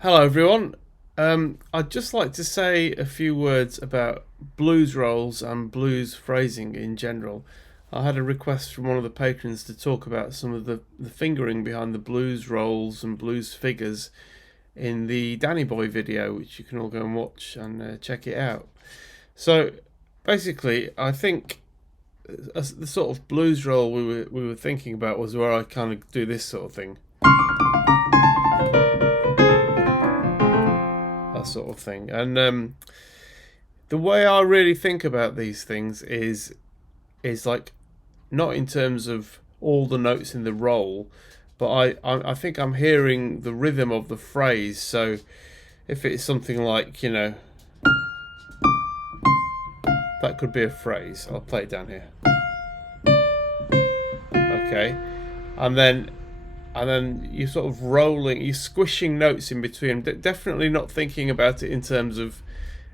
Hello, everyone. I'd just like to say a few words about blues rolls and blues phrasing in general. I had a request from one of the patrons to talk about some of the fingering behind the blues rolls and blues figures in the Danny Boy video, which you can all go and watch and check it out. So, basically, I think the sort of blues roll we were thinking about was where I kind of do this sort of thing. That sort of thing. And the way I really think about these things is like not in terms of all the notes in the roll, but I think I'm hearing the rhythm of the phrase. So if it's something like, that could be a phrase. I'll play it down here. Okay, and then you're sort of rolling, you're squishing notes in between. Definitely not thinking about it in terms of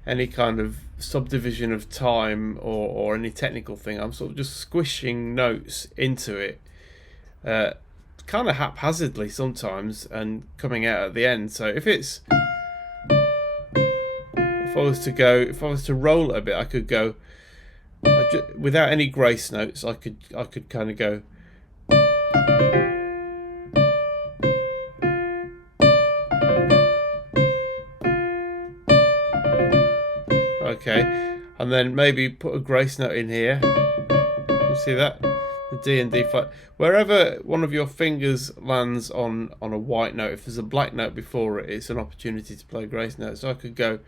any kind of subdivision of time or any technical thing. I'm sort of just squishing notes into it, kind of haphazardly sometimes, and coming out at the end. So if I was to roll it a bit, I could go without any grace notes. I could kind of go. Okay, and then maybe put a grace note in here. You see that? The D and D flat. Wherever one of your fingers lands on a white note, if there's a black note before it, it's an opportunity to play a grace note. So I could go.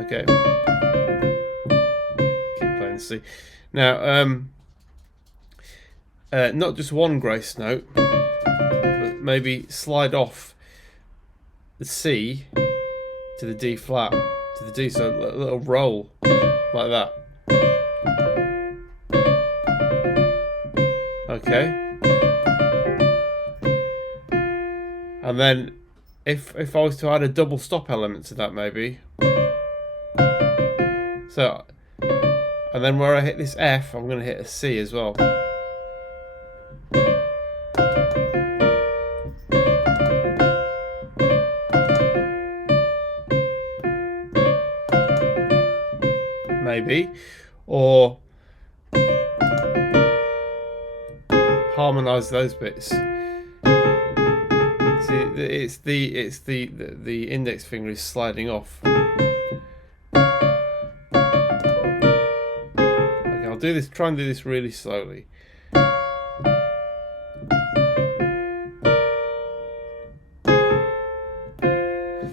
Okay. Keep playing C. Now, not just one grace note, but maybe slide off the C to the D flat to the D, so a little roll like that. Okay. And then if I was to add a double stop element to that, maybe. So, and then where I hit this F, I'm going to hit a C as well. Maybe, or harmonize those bits. See, it's the index finger is sliding off. Okay, I'll do this. Try and do this really slowly.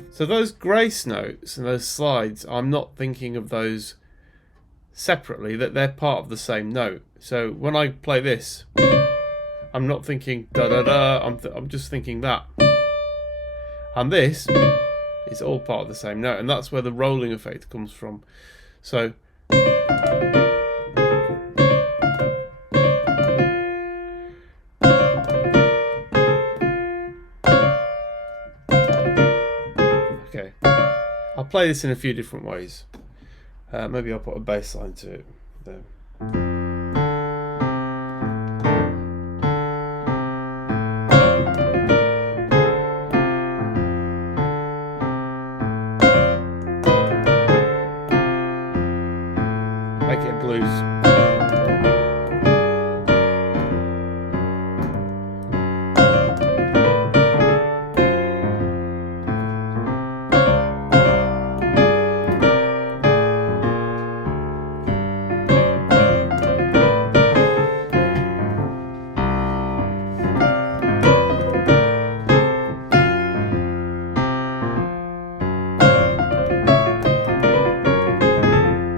So those grace notes and those slides, I'm not thinking of those separately, that they're part of the same note. So when I play this, I'm not thinking da da da, I'm just thinking that. And this is all part of the same note, and that's where the rolling effect comes from. So okay, I'll play this in a few different ways. Maybe I'll put a bass line to it there. Make it blues.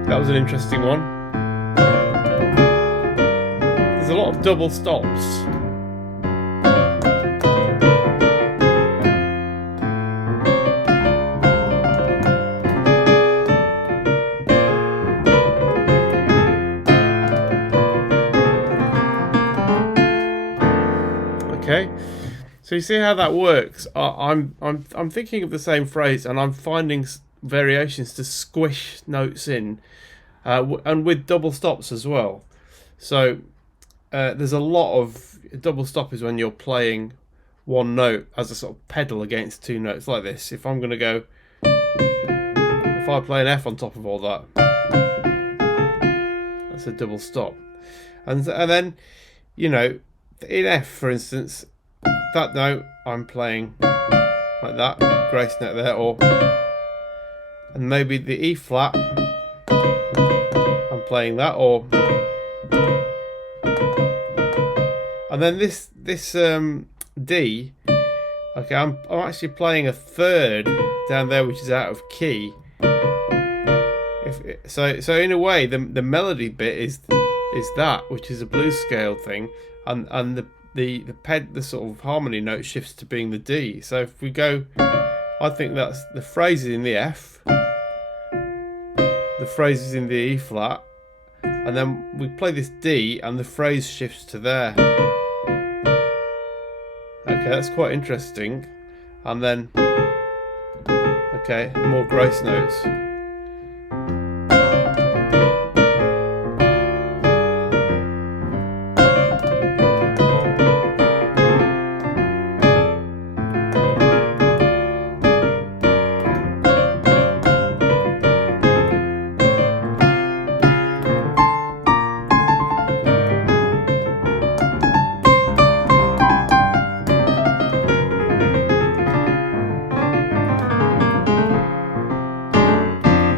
That was an interesting one. There's a lot of double stops. Okay, so you see how that works. I'm thinking of the same phrase, and I'm finding variations to squish notes in, and with double stops as well. So there's a lot of double stop is when you're playing one note as a sort of pedal against two notes like this. If I'm going to go, if I play an F on top of all that, that's a double stop. And then, you know, in F, for instance, that note I'm playing like that, grace note there, or and maybe the E flat, I'm playing that, or and then this D. Okay, I'm actually playing a third down there, which is out of key. So in a way, the melody bit is that, which is a blues scale thing, and the sort of harmony note shifts to being the D. So if we go, I think that's the phrase is in the F, the phrase is in the E flat, and then we play this D, and the phrase shifts to there. Okay, that's quite interesting. And then, okay, more grace notes.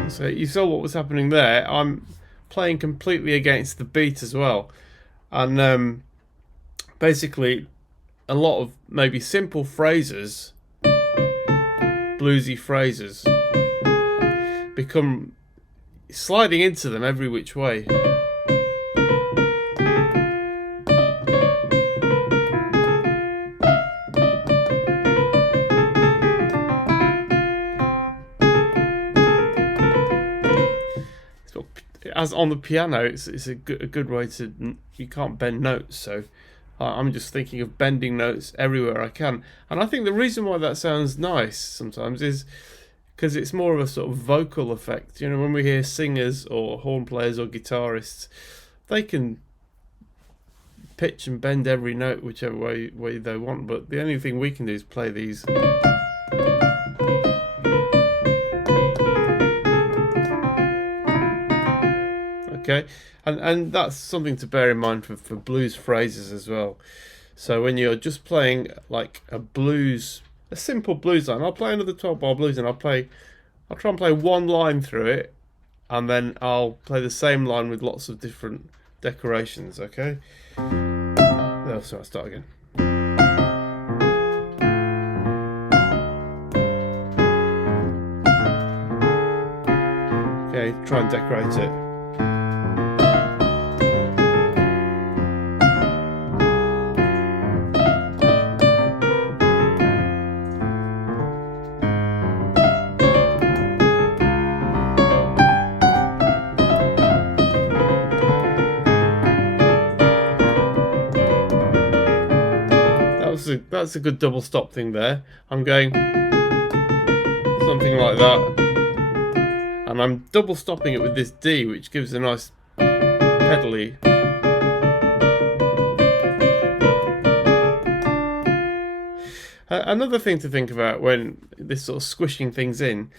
So you saw what was happening there. I'm playing completely against the beat as well. And basically a lot of maybe simple phrases, bluesy phrases, become sliding into them every which way. As on the piano, it's a good way to, you can't bend notes, so I'm just thinking of bending notes everywhere I can. And I think the reason why that sounds nice sometimes is because it's more of a sort of vocal effect. You know, when we hear singers or horn players or guitarists, they can pitch and bend every note whichever way they want, but the only thing we can do is play these. Okay, and that's something to bear in mind for blues phrases as well. So when you're just playing like a simple blues line, I'll play another 12-bar blues and I'll try and play one line through it, and then I'll play the same line with lots of different decorations. Okay. Oh, sorry, I'll start again. Okay, try and decorate it. That's a good double stop thing there. I'm going something like that, and I'm double stopping it with this D, which gives a nice pedally. Another thing to think about when this sort of squishing things in,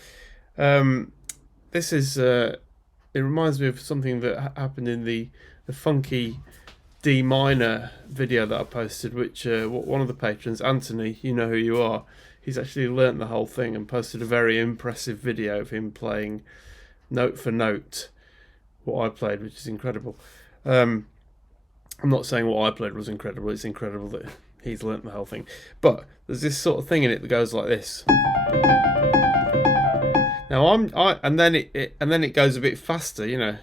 this is it reminds me of something that happened in the funky D minor video that I posted, which one of the patrons, Anthony, you know who you are, he's actually learnt the whole thing and posted a very impressive video of him playing note for note what I played, which is incredible. I'm not saying what I played was incredible, it's incredible that he's learnt the whole thing. But there's this sort of thing in it that goes like this. Now and then it goes a bit faster, you know.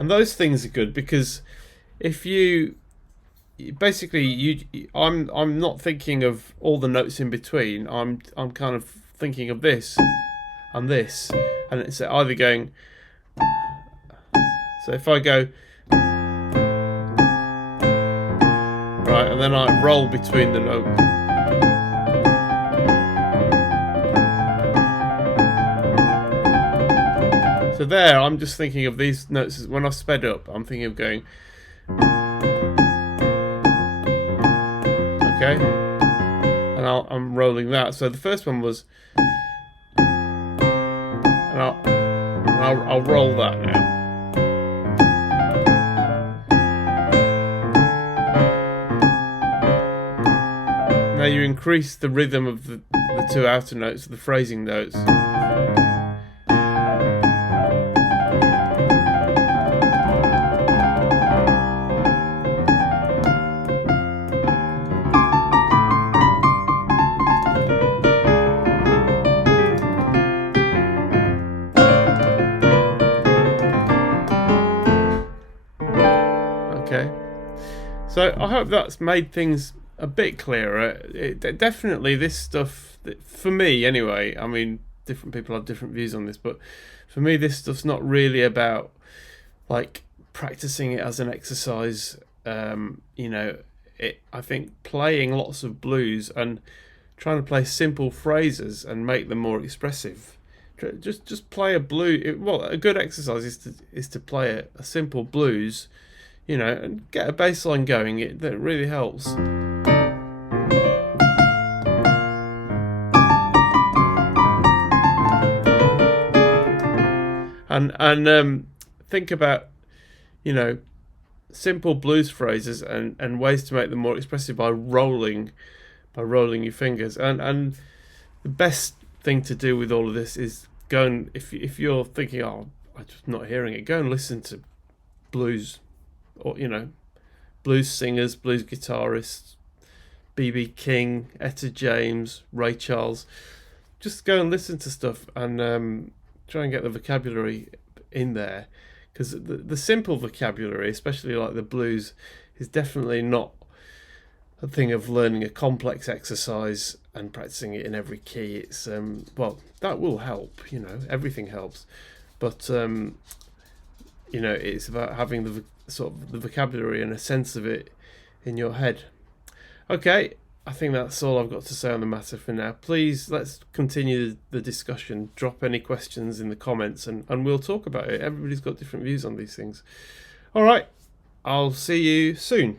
And those things are good because if you basically I'm not thinking of all the notes in between. I'm kind of thinking of this and this, and it's either going. So if I go right, and then I roll between the notes. So there, I'm just thinking of these notes when I sped up. I'm thinking of going Okay, and I'm rolling that. So the first one was, and I'll roll that now. Now you increase the rhythm of the two outer notes, the phrasing notes. Okay, so I hope that's made things a bit clearer. Definitely this stuff, for me anyway, I mean, different people have different views on this, but for me this stuff's not really about like practicing it as an exercise. I think playing lots of blues and trying to play simple phrases and make them more expressive. Just play a blues. Well, a good exercise is to play a simple blues, and get a bass line going. That really helps. And think about, simple blues phrases and ways to make them more expressive by rolling your fingers. And the best thing to do with all of this is go and, if you're thinking, oh, I'm just not hearing it, go and listen to blues, or blues singers, blues guitarists, B.B. King, Etta James, Ray Charles. Just go and listen to stuff and try and get the vocabulary in there, because the simple vocabulary, especially like the blues, is definitely not a thing of learning a complex exercise and practicing it in every key. It's well, that will help, everything helps, but it's about having the sort of the vocabulary and a sense of it in your head. Okay, I think that's all I've got to say on the matter for now. Please, let's continue the discussion. Drop any questions in the comments and we'll talk about it. Everybody's got different views on these things. All right, I'll see you soon.